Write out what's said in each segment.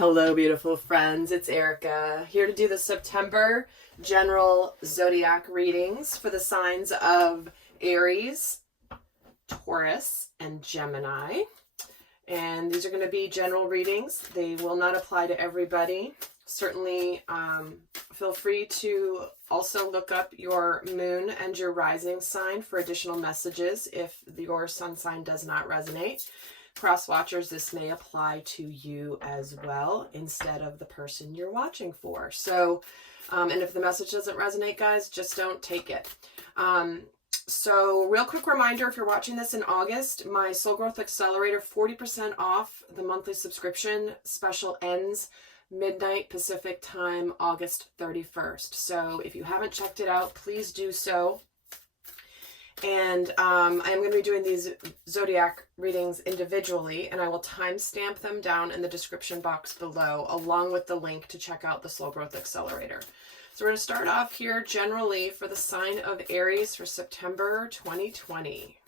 Hello, beautiful friends. It's Erika here to do the September general zodiac readings for the signs of Aries, Taurus, and Gemini. And these are going to be general readings. They will not apply to everybody. Certainly feel free to also look up your moon and your rising sign for additional messages if your sun sign does not resonate. Cross watchers, this may apply to you as well instead of the person you're watching for. So, and if the message doesn't resonate, guys, just don't take it. So real quick reminder, if you're watching this in August, my Soul Growth Accelerator 40% off the monthly subscription special ends midnight Pacific time, August 31st. So if you haven't checked it out, please do so. And I'm going to be doing these zodiac readings individually, and I will timestamp them down in the description box below, along with the link to check out the Soul Growth Accelerator. So we're going to start off here generally for the sign of Aries for September 2020.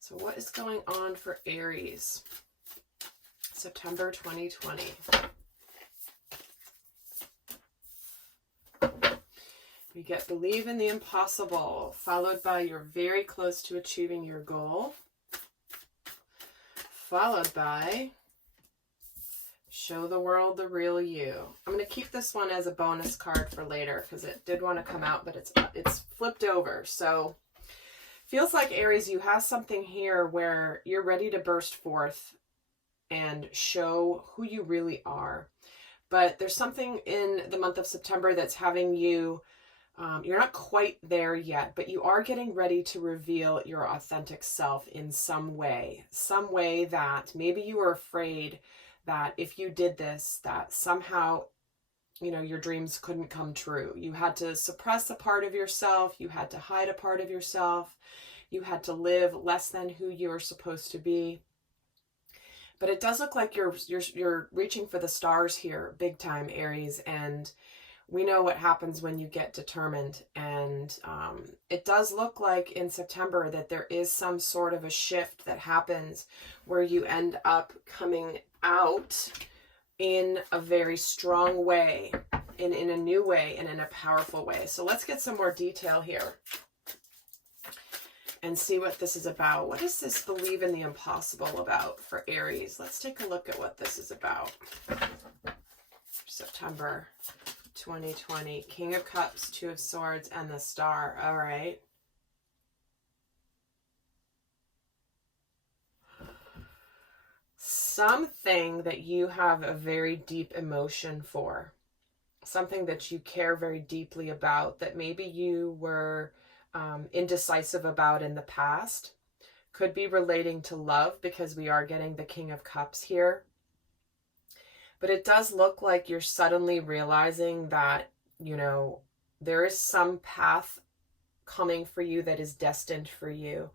So what is going on for Aries? September 2020. We get believe in the impossible, followed by you're very close to achieving your goal, followed by show the world the real you. I'm going to keep this one as a bonus card for later because it did want to come out, but it's flipped over. So feels like Aries, you have something here where you're ready to burst forth and show who you really are. But there's something in the month of September that's having you you're not quite there yet, but you are getting ready to reveal your authentic self in some way that maybe you were afraid that if you did this, that somehow, you know, your dreams couldn't come true. You had to suppress a part of yourself. You had to hide a part of yourself. You had to live less than who you were supposed to be. But it does look like you're reaching for the stars here, big time, Aries, and we know what happens when you get determined, and it does look like in September that there is some sort of a shift that happens where you end up coming out in a very strong way, in a new way, and in a powerful way. So let's get some more detail here and see what this is about. What is this believe in the impossible about for Aries? Let's take a look at what this is about. September 2020, King of Cups, Two of Swords, and the Star. All right. Something that you have a very deep emotion for. Something that you care very deeply about that maybe you were indecisive about in the past. Could be relating to love because we are getting the King of Cups here. But it does look like you're suddenly realizing that, you know, there is some path coming for you that is destined for you.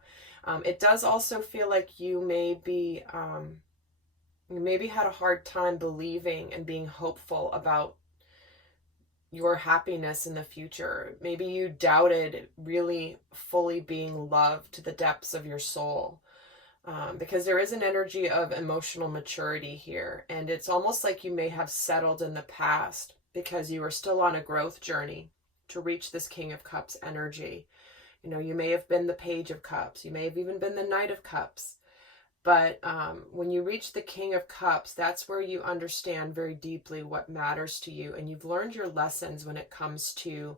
It does also feel like you maybe had a hard time believing and being hopeful about your happiness in the future. Maybe you doubted really fully being loved to the depths of your soul. Because there is an energy of emotional maturity here. And it's almost like you may have settled in the past because you were still on a growth journey to reach this King of Cups energy. You know, you may have been the Page of Cups. You may have even been the Knight of Cups. But when you reach the King of Cups, that's where you understand very deeply what matters to you. And you've learned your lessons when it comes to,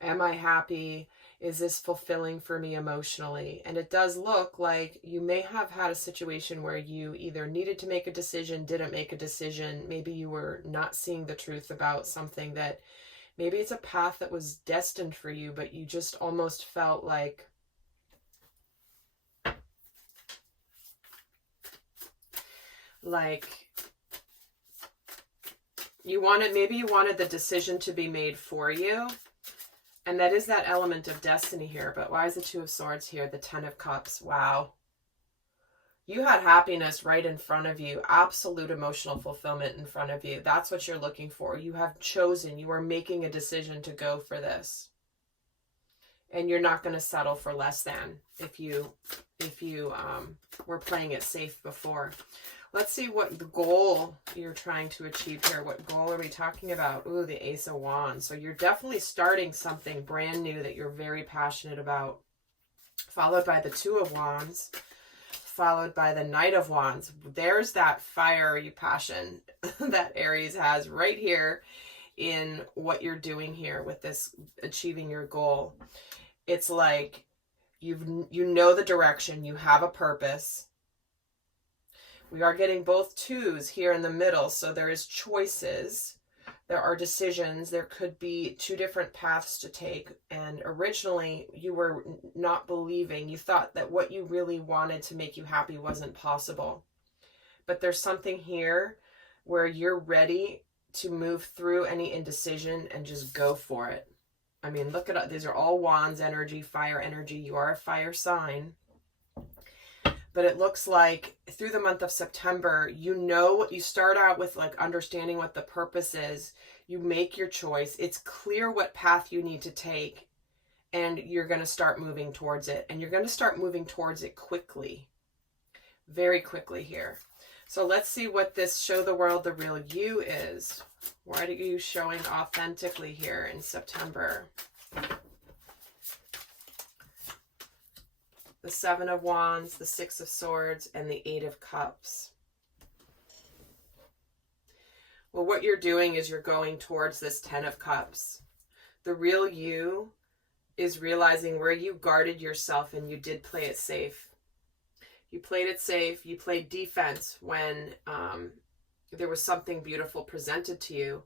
am I happy? Is this fulfilling for me emotionally? And it does look like you may have had a situation where you either needed to make a decision, didn't make a decision. Maybe you were not seeing the truth about something that maybe it's a path that was destined for you, but you just almost felt like maybe you wanted the decision to be made for you. And that is that element of destiny here. But why is the Two of Swords here? The Ten of Cups. Wow. You had happiness right in front of you. Absolute emotional fulfillment in front of you. That's what you're looking for. You have chosen. You are making a decision to go for this. And you're not going to settle for less than if you were playing it safe before. Let's see what the goal you're trying to achieve here. What goal are we talking about? Ooh, the Ace of Wands. So you're definitely starting something brand new that you're very passionate about. Followed by the Two of Wands. Followed by the Knight of Wands. There's that fiery passion that Aries has right here in what you're doing here with this achieving your goal. It's like you know the direction, you have a purpose. We are getting both twos here in the middle, so there is choices. There are decisions. There could be two different paths to take. And originally, you were not believing. You thought that what you really wanted to make you happy wasn't possible. But there's something here where you're ready to move through any indecision and just go for it. I mean, look at it. These are all Wands energy, fire energy. You are a fire sign. But it looks like through the month of September, you start out with like understanding what the purpose is. You make your choice. It's clear what path you need to take, and you're going to start moving towards it. And you're going to start moving towards it quickly, very quickly here. So let's see what this show the world the real you is. What are you showing authentically here in September? The Seven of Wands, the Six of Swords, and the Eight of Cups. Well, what you're doing is you're going towards this Ten of Cups. The real you is realizing where you guarded yourself and you did play it safe. You played it safe. You played defense when there was something beautiful presented to you.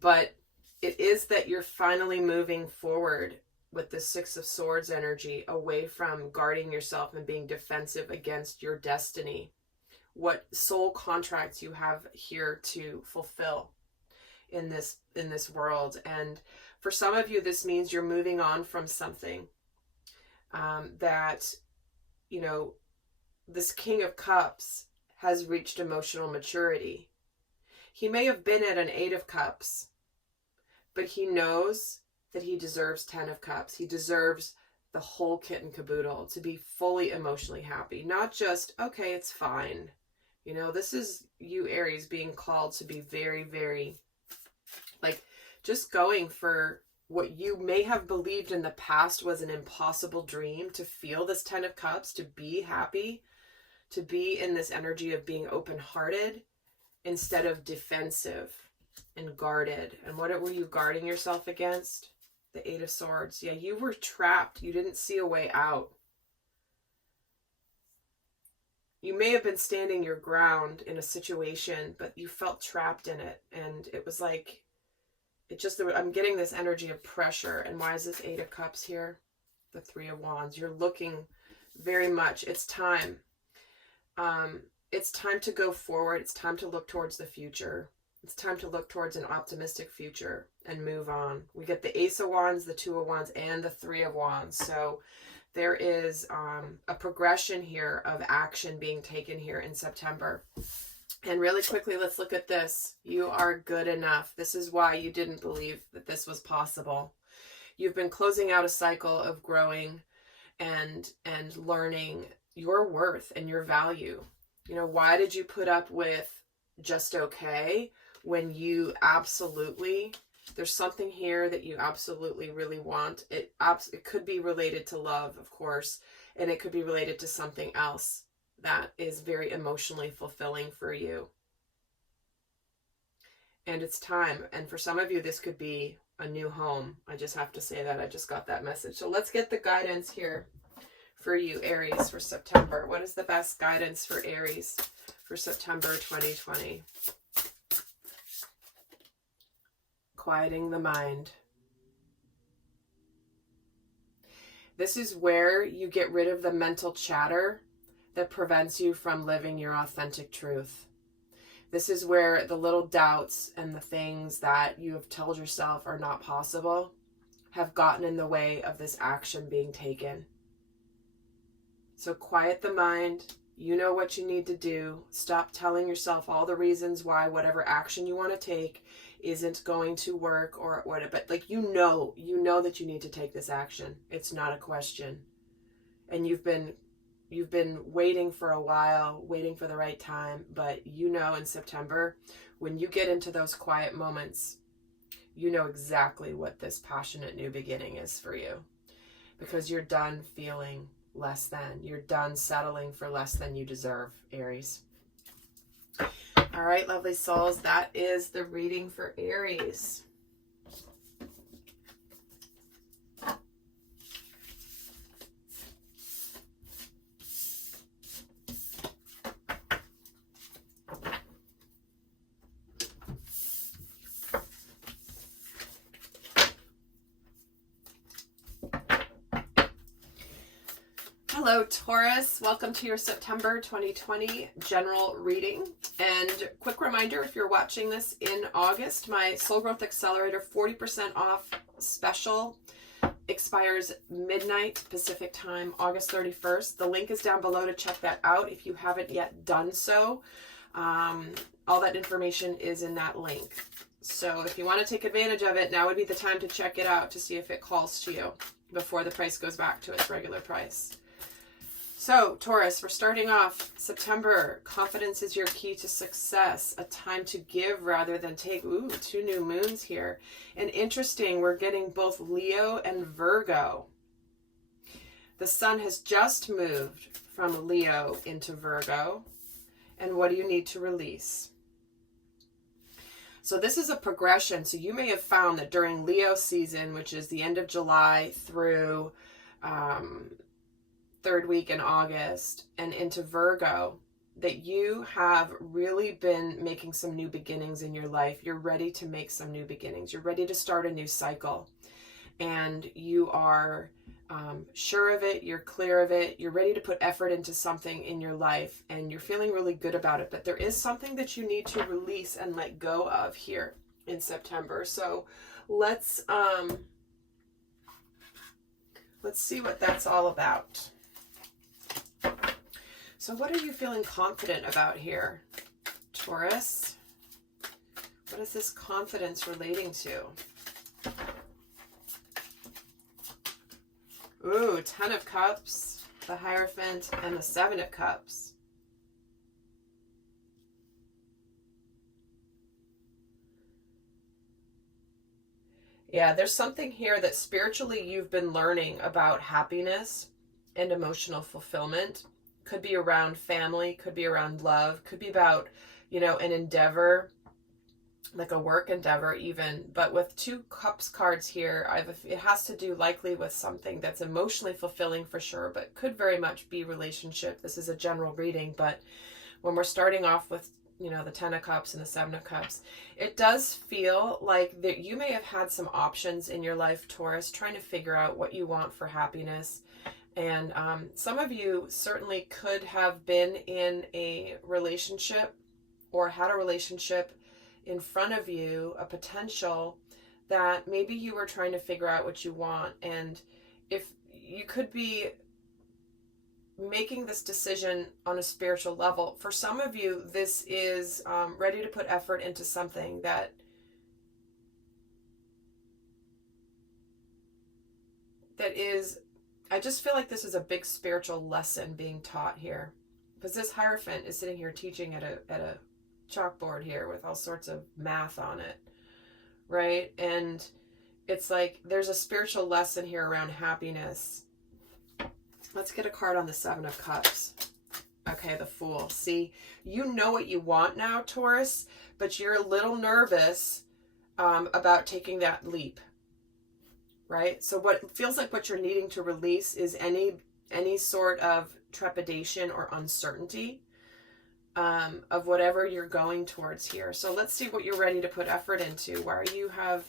But it is that you're finally moving forward with the Six of Swords energy, away from guarding yourself and being defensive against your destiny. What soul contracts you have here to fulfill in this world. And for some of you, this means you're moving on from something that, you know, this King of Cups has reached emotional maturity. He may have been at an Eight of Cups, but he knows that he deserves Ten of Cups. He deserves the whole kit and caboodle, to be fully emotionally happy. Not just, okay, it's fine. You know, this is you, Aries, being called to be very, very, like, just going for what you may have believed in the past was an impossible dream, to feel this Ten of Cups, to be happy, to be in this energy of being open-hearted instead of defensive and guarded. And what were you guarding yourself against? The Eight of Swords. Yeah, you were trapped. You didn't see a way out. You may have been standing your ground in a situation, but you felt trapped in it. And it was like, I'm getting this energy of pressure. And why is this Eight of Cups here? The Three of Wands. You're looking very much, it's time. It's time to go forward. It's time to look towards the future. It's time to look towards an optimistic future and move on. We get the Ace of Wands, the Two of Wands, and the Three of Wands. So there is a progression here of action being taken here in September. And really quickly, let's look at this. You are good enough. This is why you didn't believe that this was possible. You've been closing out a cycle of growing and learning your worth and your value. You know, why did you put up with just okay when you absolutely, there's something here that you absolutely really want. It could be related to love, of course, and it could be related to something else that is very emotionally fulfilling for you. And it's time. And for some of you, this could be a new home. I just have to say that. I just got that message. So let's get the guidance here for you, Aries, for September. What is the best guidance for Aries for September 2020? Quieting the mind. This is where you get rid of the mental chatter that prevents you from living your authentic truth. This is where the little doubts and the things that you have told yourself are not possible have gotten in the way of this action being taken. So quiet the mind. You know what you need to do. Stop telling yourself all the reasons why whatever action you want to take isn't going to work or what, but like, you know that you need to take this action. It's not a question. And you've been You've been waiting for a while, waiting for the right time, but you know in September, when you get into those quiet moments, you know exactly what this passionate new beginning is for you, because you're done feeling less than. You're done settling for less than you deserve, Aries. All right, lovely souls, that is the reading for Aries. Hello, Taurus. Welcome to your September 2020 general reading. And quick reminder, if you're watching this in August, my Soul Growth Accelerator 40% off special expires midnight Pacific time, August 31st. The link is down below to check that out if you haven't yet done so. All that information is in that link. So if you want to take advantage of it, now would be the time to check it out to see if it calls to you before the price goes back to its regular price. So, Taurus, we're starting off September. Confidence is your key to success. A time to give rather than take. Ooh, 2 new moons here. And interesting, we're getting both Leo and Virgo. The sun has just moved from Leo into Virgo. And what do you need to release? So this is a progression. So you may have found that during Leo season, which is the end of July through third week in August and into Virgo, that you have really been making some new beginnings in your life. You're ready to make some new beginnings. You're ready to start a new cycle. And you are sure of it. You're clear of it. You're ready to put effort into something in your life. And you're feeling really good about it. But there is something that you need to release and let go of here in September. So let's see what that's all about. So what are you feeling confident about here, Taurus? What is this confidence relating to? Ooh, 10 of Cups, the Hierophant, and the 7 of Cups. Yeah, there's something here that spiritually you've been learning about happiness and emotional fulfillment. Could be around family, could be around love, could be about, you know, an endeavor, like a work endeavor even. But with 2 Cups cards here, it has to do likely with something that's emotionally fulfilling for sure, but could very much be relationship. This is a general reading, but when we're starting off with, you know, the 10 of Cups and the 7 of Cups, it does feel like that you may have had some options in your life, Taurus, trying to figure out what you want for happiness. And some of you certainly could have been in a relationship or had a relationship in front of you, a potential that maybe you were trying to figure out what you want. And if you could be making this decision on a spiritual level, for some of you, this is ready to put effort into something that is, I just feel like this is a big spiritual lesson being taught here, because this Hierophant is sitting here teaching at a chalkboard here with all sorts of math on it, right? And it's like there's a spiritual lesson here around happiness. Let's get a card on the 7 of Cups. Okay, the Fool. See, you know what you want now, Taurus, but you're a little nervous about taking that leap. Right? So what feels like what you're needing to release is any sort of trepidation or uncertainty of whatever you're going towards here. So let's see what you're ready to put effort into, where you have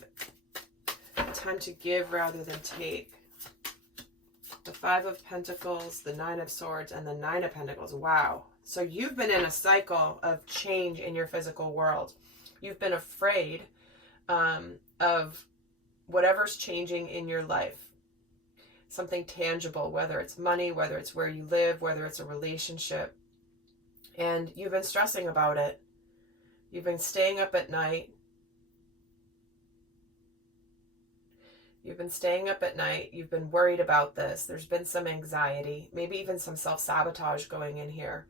time to give rather than take. The 5 of Pentacles, the 9 of Swords, and the 9 of Pentacles. Wow. So you've been in a cycle of change in your physical world. You've been afraid of whatever's changing in your life, something tangible, whether it's money, whether it's where you live, whether it's a relationship, and you've been stressing about it. You've been staying up at night. You've been staying up at night. You've been worried about this. There's been some anxiety, maybe even some self-sabotage going in here.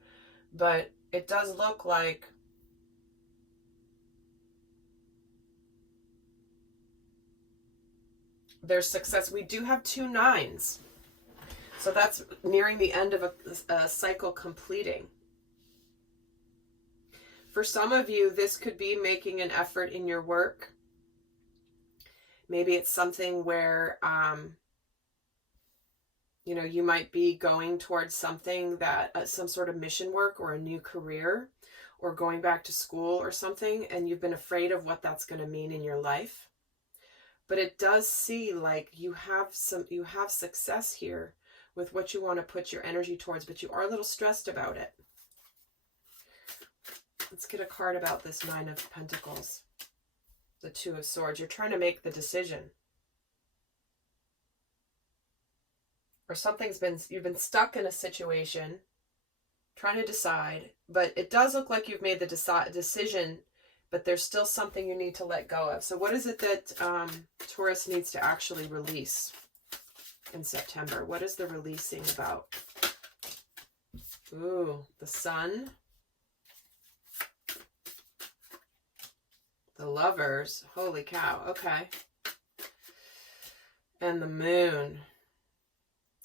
But it does look like there's success. We do have 2 9s. So that's nearing the end of a cycle completing. For some of you, this could be making an effort in your work. Maybe it's something where, you know, you might be going towards something that, some sort of mission work or a new career or going back to school or something, and you've been afraid of what that's going to mean in your life. But it does see like you have success here with what you want to put your energy towards, but you are a little stressed about it. Let's get a card about this 9 of Pentacles. The 2 of Swords. You're trying to make the decision. Or you've been stuck in a situation, trying to decide, but it does look like you've made the decision, but there's still something you need to let go of. So what is it that Taurus needs to actually release in September? What is the releasing about? Ooh, the Sun. The Lovers. Holy cow. Okay. And the Moon.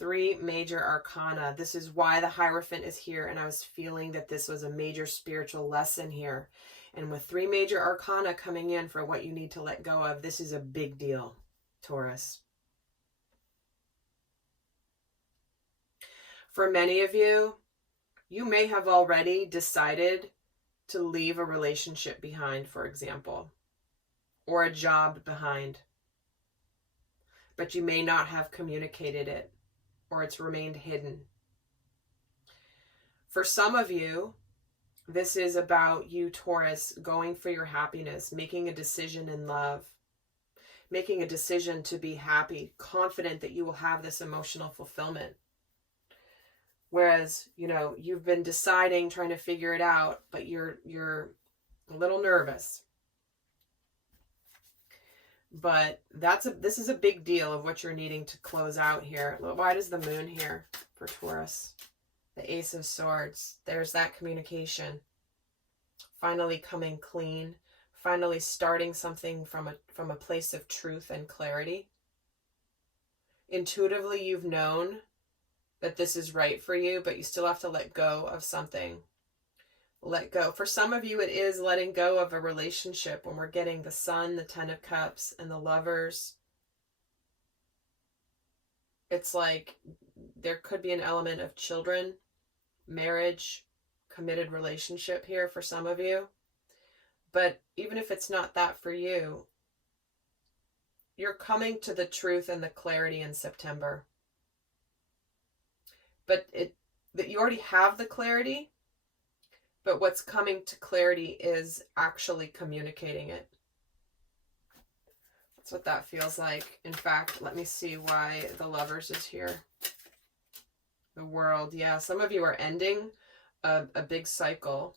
3 major arcana. This is why the Hierophant is here, and I was feeling that this was a major spiritual lesson here. And with 3 major arcana coming in for what you need to let go of, this is a big deal, Taurus. For many of you, you may have already decided to leave a relationship behind, for example, or a job behind, but you may not have communicated it, or it's remained hidden. For some of you, this is about you, Taurus, going for your happiness, making a decision in love, making a decision to be happy, confident that you will have this emotional fulfillment. Whereas, you know, you've been deciding, trying to figure it out, but you're a little nervous. But this is a big deal of what you're needing to close out here. Why does the Moon here for Taurus? The Ace of Swords. There's that communication. Finally coming clean. Finally starting something from a place of truth and clarity. Intuitively, you've known that this is right for you, but you still have to let go of something. Let go. For some of you, it is letting go of a relationship when we're getting the Sun, the 10 of Cups, and the Lovers. It's like there could be an element of children, marriage, committed relationship here for some of you. But even if it's not that for you, you're coming to the truth and the clarity in September. But that you already have the clarity, but what's coming to clarity is actually communicating it. That's what that feels like. In fact, let me see why the Lovers is here. The World. Yeah, some of you are ending a big cycle.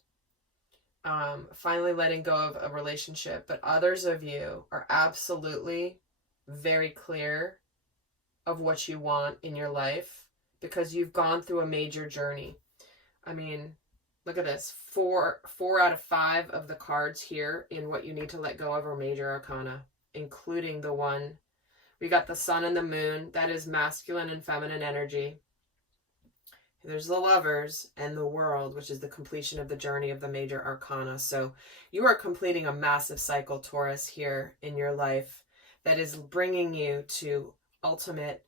Finally letting go of a relationship. But others of you are absolutely very clear of what you want in your life because you've gone through a major journey. I mean, look at this. 4 out of 5 of the cards here in what you need to let go of are major arcana, including the one. We got the Sun and the Moon. That is masculine and feminine energy. There's the Lovers and the World, which is the completion of the journey of the major arcana. So you are completing a massive cycle, Taurus, here in your life that is bringing you to ultimate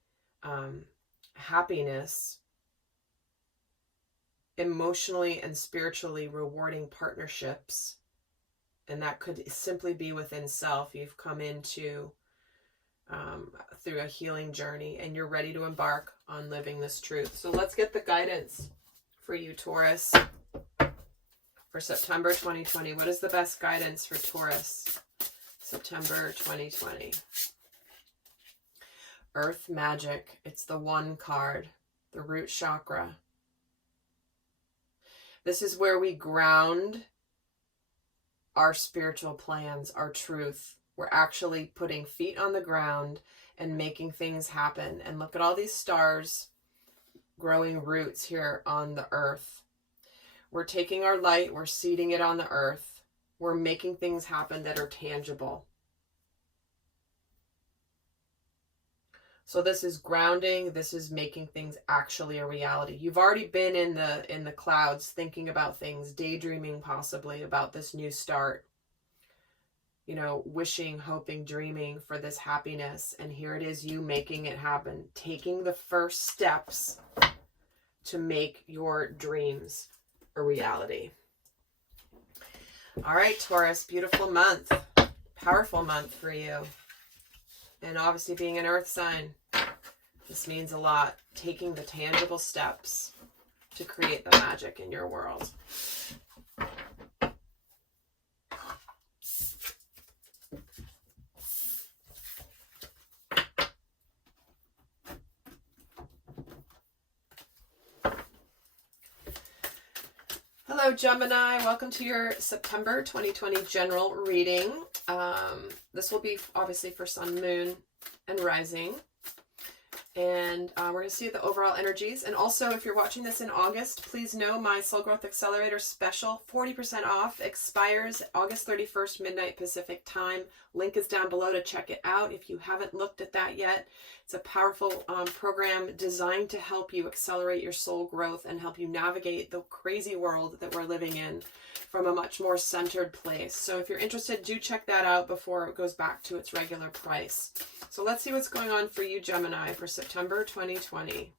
happiness, emotionally and spiritually rewarding partnerships. And that could simply be within self. You've come into through a healing journey and you're ready to embark on living this truth. So let's get the guidance for you, Taurus, for September 2020. What is the best guidance for Taurus, September 2020? Earth Magic. It's the 1 card, the root chakra. This is where we ground our spiritual plans, our truth, We're actually putting feet on the ground and making things happen. And look at all these stars growing roots here on the earth. We're taking our light, we're seeding it on the earth. We're making things happen that are tangible. So this is grounding, this is making things actually a reality. You've already been in the clouds thinking about things, daydreaming possibly about this new start. You know, wishing, hoping, dreaming for this happiness. And here it is, you making it happen, taking the first steps to make your dreams a reality. All right, Taurus, beautiful month, powerful month for you. And obviously being an earth sign, this means a lot. Taking the tangible steps to create the magic in your world. Hello, Gemini. Welcome to your September 2020 general reading. This will be obviously for Sun, Moon, and Rising. And we're going to see the overall energies. And also, if you're watching this in August, please know my Soul Growth Accelerator special, 40% off, expires August 31st, midnight Pacific time. Link is down below to check it out if you haven't looked at that yet. It's a powerful program designed to help you accelerate your soul growth and help you navigate the crazy world that we're living in from a much more centered place. So if you're interested, do check that out before it goes back to its regular price. So let's see what's going on for you, Gemini, for September 2020.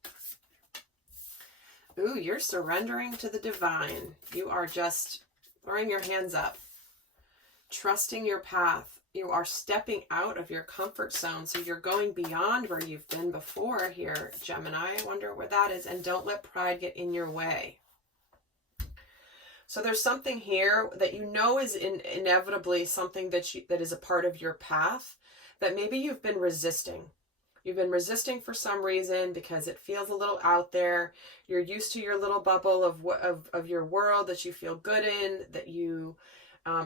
Ooh, you're surrendering to the divine. You are just throwing your hands up, trusting your path. You are stepping out of your comfort zone. So you're going beyond where you've been before here, Gemini. I wonder where that is. And don't let pride get in your way. So there's something here that you know is inevitably something that is a part of your path that maybe you've been resisting. You've been resisting for some reason because it feels a little out there. You're used to your little bubble of your world that you feel good in, that you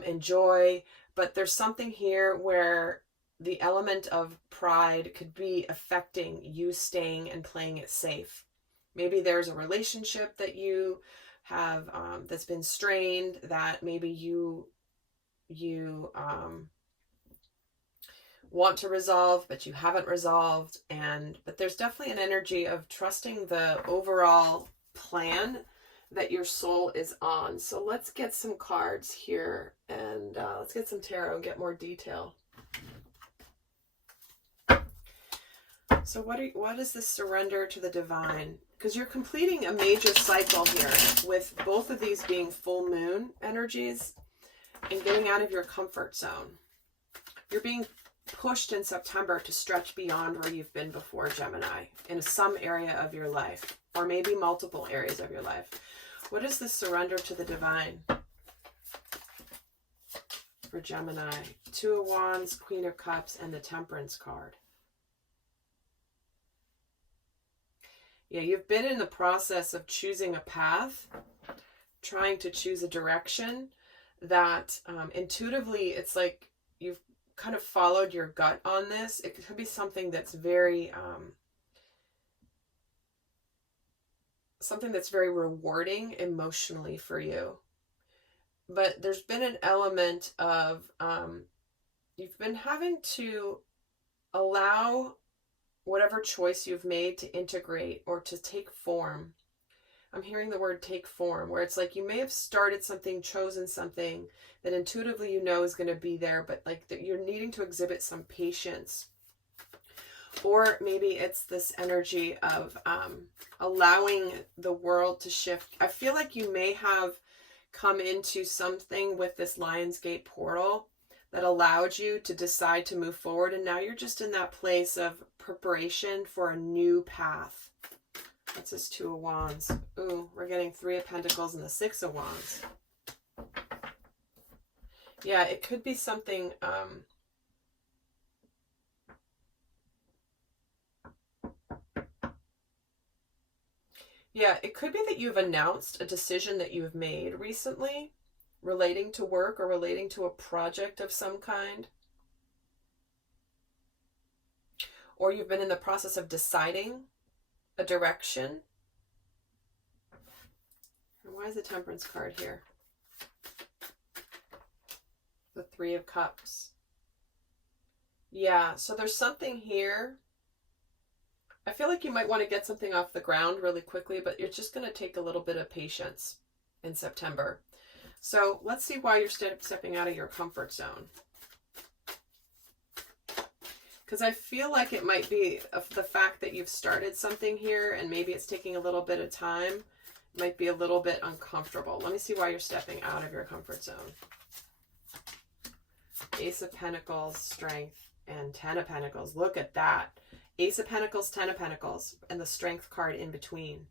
enjoy. But there's something here where the element of pride could be affecting you staying and playing it safe. Maybe there's a relationship that you have that's been strained, that maybe you want to resolve, but you haven't resolved. But there's definitely an energy of trusting the overall plan that your soul is on. So let's get some cards here and let's get some tarot and get more detail. So what is this surrender to the divine? Because you're completing a major cycle here with both of these being full moon energies and getting out of your comfort zone. You're being pushed in September to stretch beyond where you've been before, Gemini, in some area of your life, or maybe multiple areas of your life. What is the surrender to the divine for Gemini? Two of Wands, Queen of Cups, and the Temperance card. Yeah, you've been in the process of choosing a path, trying to choose a direction that intuitively, it's like you've kind of followed your gut on this. It could be something that's very rewarding emotionally for you. But there's been an element of you've been having to allow whatever choice you've made to integrate or to take form. I'm hearing the word take form, where it's like you may have started something, chosen something that intuitively you know is going to be there, but like that you're needing to exhibit some patience. Or maybe it's this energy of allowing the world to shift. I feel like you may have come into something with this Lionsgate portal that allowed you to decide to move forward, and now you're just in that place of preparation for a new path. That's this Two of Wands. Ooh, we're getting Three of Pentacles and the Six of Wands. Yeah, it could be something yeah, it could be that you've announced a decision that you've made recently relating to work or relating to a project of some kind. or you've been in the process of deciding a direction. And why is the Temperance card here? The Three of Cups. Yeah, so there's something here. I feel like you might want to get something off the ground really quickly, but it's just going to take a little bit of patience in September. So let's see why you're stepping out of your comfort zone. Because I feel like it might be the fact that you've started something here and maybe it's taking a little bit of time. It might be a little bit uncomfortable. Let me see why you're stepping out of your comfort zone. Ace of Pentacles, Strength, and Ten of Pentacles. Look at that. Ace of Pentacles, Ten of Pentacles, and the Strength card in between.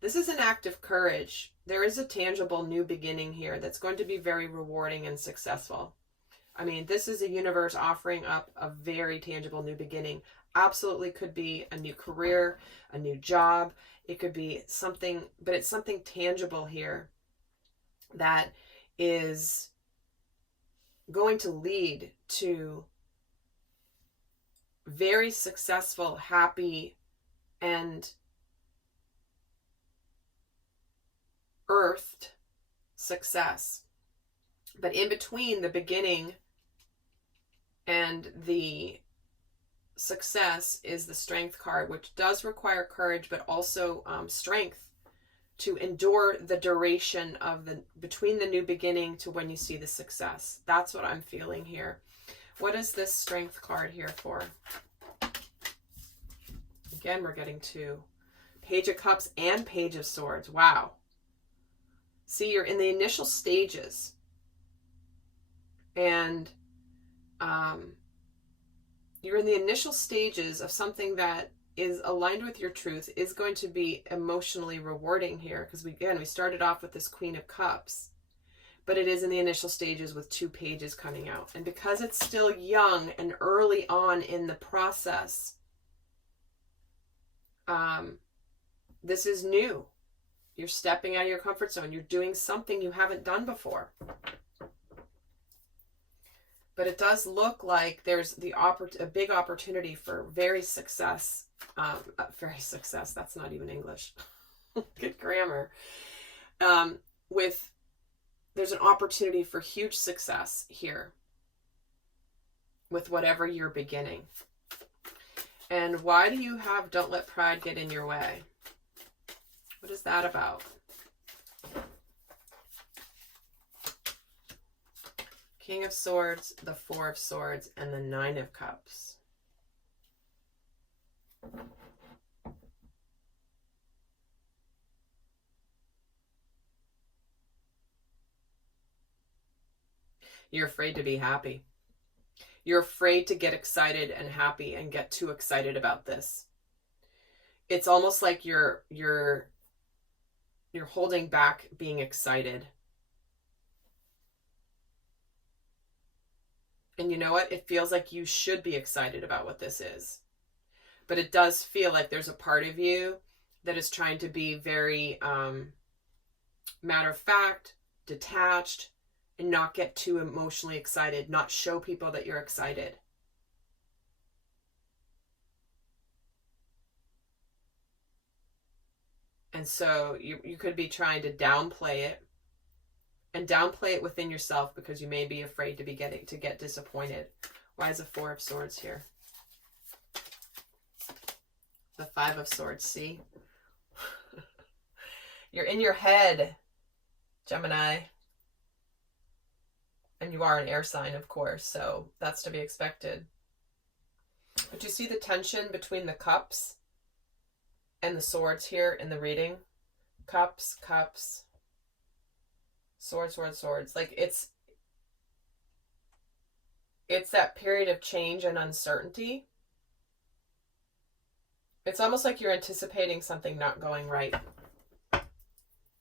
This is an act of courage. There is a tangible new beginning here that's going to be very rewarding and successful. I mean, this is a universe offering up a very tangible new beginning. Absolutely could be a new career, a new job. It could be something, but it's something tangible here that is going to lead to very successful, happy, and earthed success. But in between the beginning and the success is the Strength card, which does require courage, but also strength to endure the duration of between the new beginning to when you see the success. That's what I'm feeling here. What is this Strength card here for? Again, we're getting to Page of Cups and Page of Swords. Wow. See, you're in the initial stages. And you're in the initial stages of something that is aligned with your truth, is going to be emotionally rewarding here. Because we started off with this Queen of Cups. But it is in the initial stages with two pages coming out. And because it's still young and early on in the process, this is new. You're stepping out of your comfort zone. You're doing something you haven't done before. But it does look like there's a big opportunity for very success. That's not even English. Good grammar. There's an opportunity for huge success here with whatever you're beginning. And why do you have Don't Let Pride Get in Your Way? What is that about? King of Swords, the Four of Swords, and the Nine of Cups. You're afraid to be happy. You're afraid to get excited and happy and get too excited about this. It's almost like you're holding back being excited. And you know what? It feels like you should be excited about what this is. But it does feel like there's a part of you that is trying to be very matter of fact, detached, and not get too emotionally excited, not show people that you're excited. And so you could be trying to downplay it, and downplay it within yourself because you may be afraid to get disappointed. Why is the Four of Swords here? The Five of Swords, see? You're in your head, Gemini. And you are an air sign, of course, so that's to be expected. But you see the tension between the cups and the swords here in the reading? Cups, cups, swords, swords, swords. Like it's that period of change and uncertainty. It's almost like you're anticipating something not going right.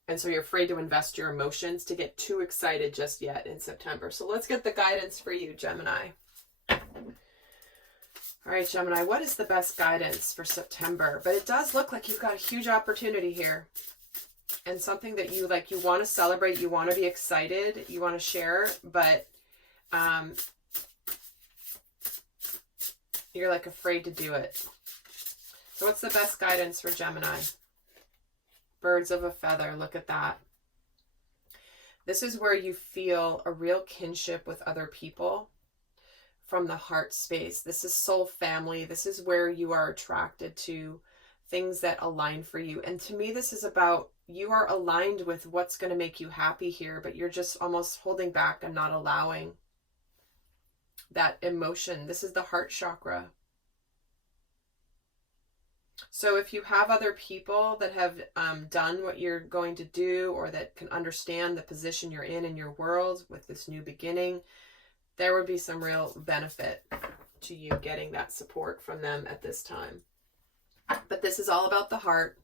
And so you're afraid to invest your emotions, to get too excited just yet in September. So let's get the guidance for you, Gemini. All right, Gemini, what is the best guidance for September? But it does look like you've got a huge opportunity here. And something that you want to celebrate, you want to be excited, you want to share. But You're like afraid to do it. So what's the best guidance for Gemini? Birds of a feather. Look at that. This is where you feel a real kinship with other people from the heart space. This is soul family. This is where you are attracted to things that align for you. And to me, this is about you are aligned with what's going to make you happy here, but you're just almost holding back and not allowing that emotion. This is the heart chakra. So if you have other people that have done what you're going to do, or that can understand the position you're in your world with this new beginning, there would be some real benefit to you getting that support from them at this time. But this is all about the heart.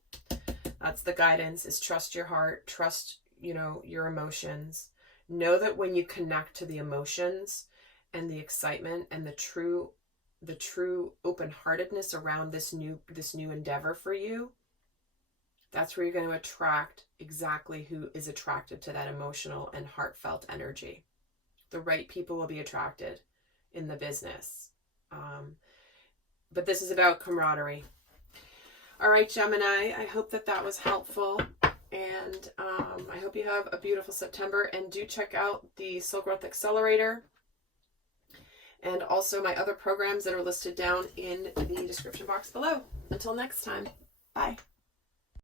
That's the guidance, is trust your heart, trust, you know, your emotions. Know that when you connect to the emotions and the excitement and the true open-heartedness around this new endeavor for you, that's where you're going to attract exactly who is attracted to that emotional and heartfelt energy. The right people will be attracted in the business. But this is about camaraderie. All right, Gemini, I hope that was helpful. And I hope you have a beautiful September. And do check out the Soul Growth Accelerator and also my other programs that are listed down in the description box below. Until next time, bye.